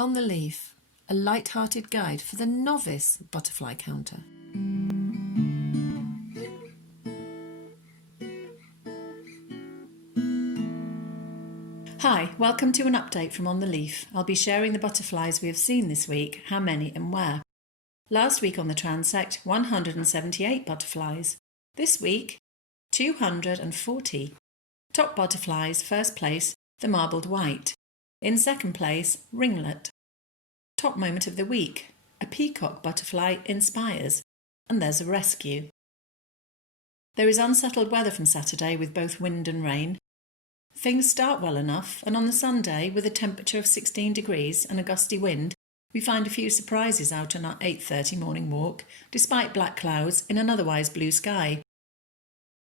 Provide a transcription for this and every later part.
On the Leaf, a light-hearted guide for the novice butterfly counter. Hi, welcome to an update from On the Leaf. I'll be sharing the butterflies we have seen this week, how many and where. Last week on the transect, 178 butterflies. This week, 240. Top butterflies, first place, the marbled white. In second place, ringlet. Top moment of the week, a peacock butterfly inspires, and there's a rescue. There is unsettled weather from Saturday with both wind and rain. Things start well enough, and on the Sunday, with a temperature of 16 degrees and a gusty wind, we find a few surprises out on our 8:30 morning walk, despite black clouds in an otherwise blue sky.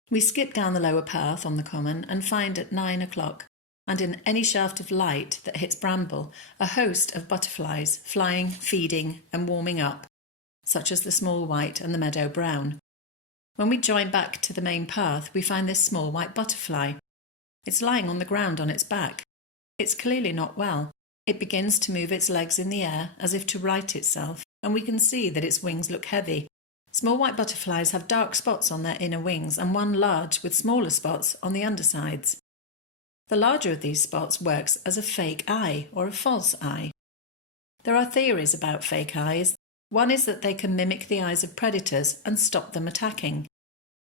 We skip down the lower path on the common and find at 9 o'clock, and in any shaft of light that hits bramble, a host of butterflies flying, feeding and warming up, such as the small white and the meadow brown. When we join back to the main path, we find this small white butterfly. It's lying on the ground on its back. It's clearly not well. It begins to move its legs in the air as if to right itself, and we can see that its wings look heavy. Small white butterflies have dark spots on their inner wings and one large with smaller spots on the undersides. The larger of these spots works as a fake eye or a false eye. There are theories about fake eyes. One is that they can mimic the eyes of predators and stop them attacking.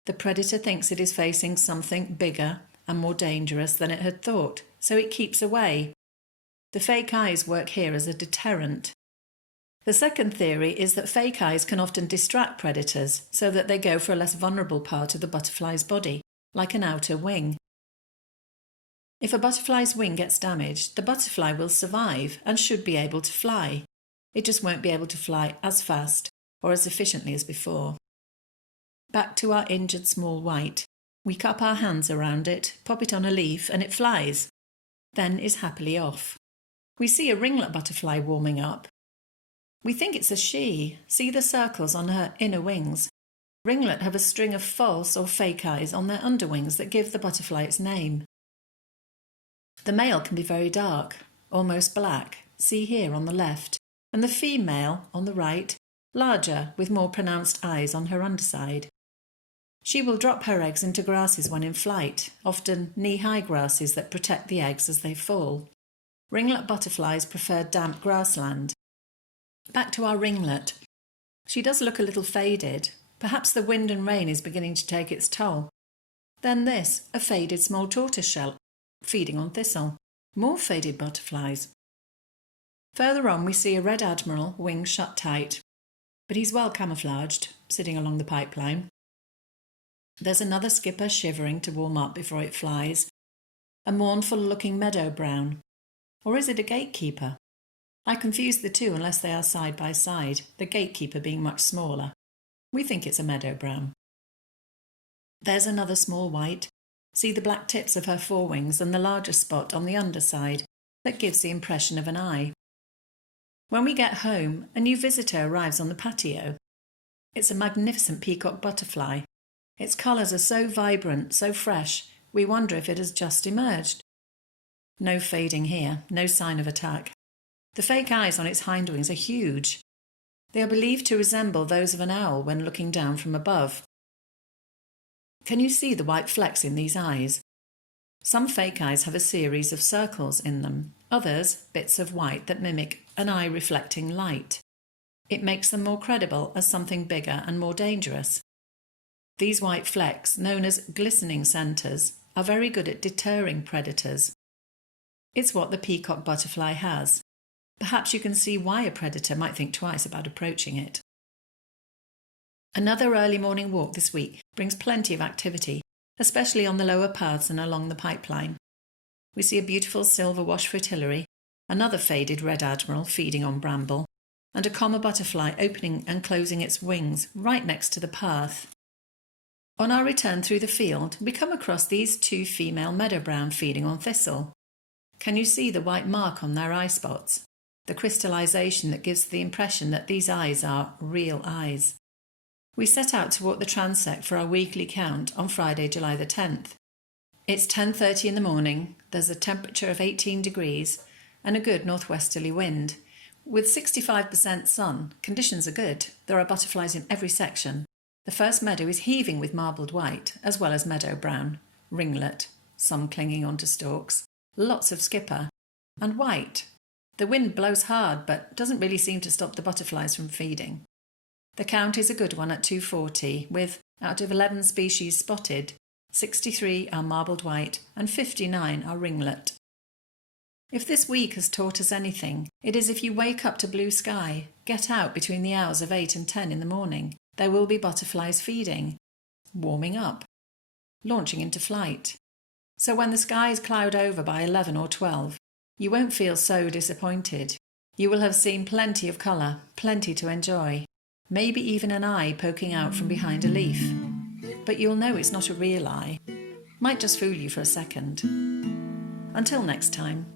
The predator thinks it is facing something bigger and more dangerous than it had thought, so it keeps away. The fake eyes work here as a deterrent. The second theory is that fake eyes can often distract predators so that they go for a less vulnerable part of the butterfly's body, like an outer wing. If a butterfly's wing gets damaged, the butterfly will survive and should be able to fly. It just won't be able to fly as fast or as efficiently as before. Back to our injured small white. We cup our hands around it, pop it on a leaf, and it flies, then is happily off. We see a ringlet butterfly warming up. We think it's a she. See the circles on her inner wings. Ringlet have a string of false or fake eyes on their underwings that give the butterfly its name. The male can be very dark, almost black, see here on the left, and the female, on the right, larger with more pronounced eyes on her underside. She will drop her eggs into grasses when in flight, often knee-high grasses that protect the eggs as they fall. Ringlet butterflies prefer damp grassland. Back to our ringlet. She does look a little faded. Perhaps the wind and rain is beginning to take its toll. Then this, a faded small tortoiseshell, feeding on thistle. More faded butterflies. Further on we see a red admiral, wings shut tight, but he's well camouflaged, sitting along the pipeline. There's another skipper shivering to warm up before it flies. A mournful-looking meadow brown. Or is it a gatekeeper? I confuse the two unless they are side by side, the gatekeeper being much smaller. We think it's a meadow brown. There's another small white. See the black tips of her forewings and the larger spot on the underside that gives the impression of an eye. When we get home, a new visitor arrives on the patio. It's a magnificent peacock butterfly. Its colours are so vibrant, so fresh, we wonder if it has just emerged. No fading here, no sign of attack. The fake eyes on its hind wings are huge. They are believed to resemble those of an owl when looking down from above. Can you see the white flecks in these eyes? Some fake eyes have a series of circles in them, others bits of white that mimic an eye reflecting light. It makes them more credible as something bigger and more dangerous. These white flecks, known as glistening centres, are very good at deterring predators. It's what the peacock butterfly has. Perhaps you can see why a predator might think twice about approaching it. Another early morning walk this week brings plenty of activity, especially on the lower paths and along the pipeline. We see a beautiful silver wash fritillary, another faded red admiral feeding on bramble, and a comma butterfly opening and closing its wings right next to the path. On our return through the field, we come across these two female meadow brown feeding on thistle. Can you see the white mark on their eye spots? The crystallization that gives the impression that these eyes are real eyes. We set out to walk the transect for our weekly count on Friday, July the 10th. It's 10:30 in the morning, there's a temperature of 18 degrees and a good northwesterly wind. With 65% sun, conditions are good. There are butterflies in every section. The first meadow is heaving with marbled white, as well as meadow brown, ringlet, some clinging onto stalks, lots of skipper, and white. The wind blows hard, but doesn't really seem to stop the butterflies from feeding. The count is a good one at 240, with, out of 11 species spotted, 63 are marbled white and 59 are ringlet. If this week has taught us anything, it is if you wake up to blue sky, get out between the hours of 8 and 10 in the morning, there will be butterflies feeding, warming up, launching into flight. So when the skies cloud over by 11 or 12, you won't feel so disappointed. You will have seen plenty of colour, plenty to enjoy, maybe even an eye poking out from behind a leaf. But you'll know it's not a real eye. Might just fool you for a second. Until next time.